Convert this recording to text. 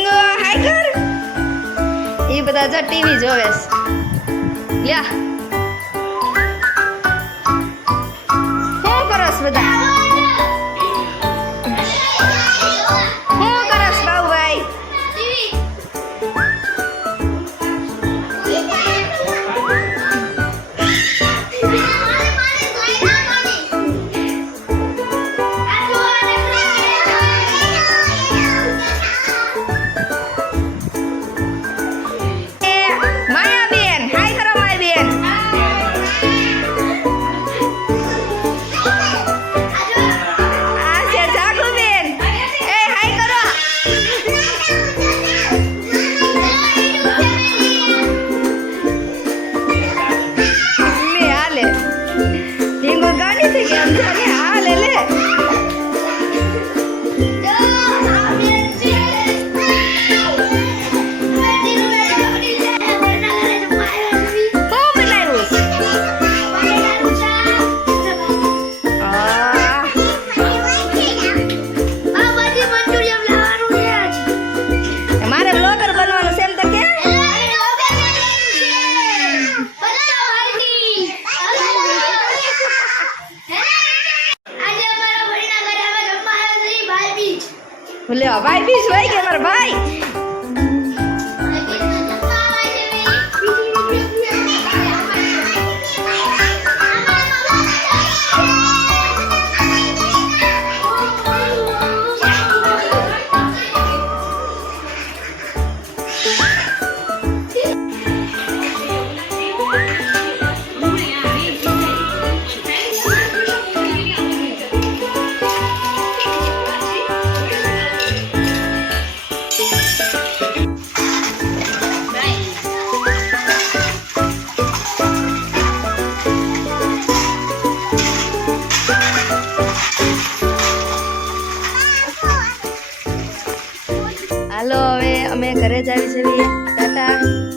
ટીંગો હાય કર એ બધા જો ટીવી જોવે લ્યા. Falei, ó, vai, bicho, vai, Guilherme, vai! હાલો હવે અમે ઘરે જ આવી જઈએ. ટાટા.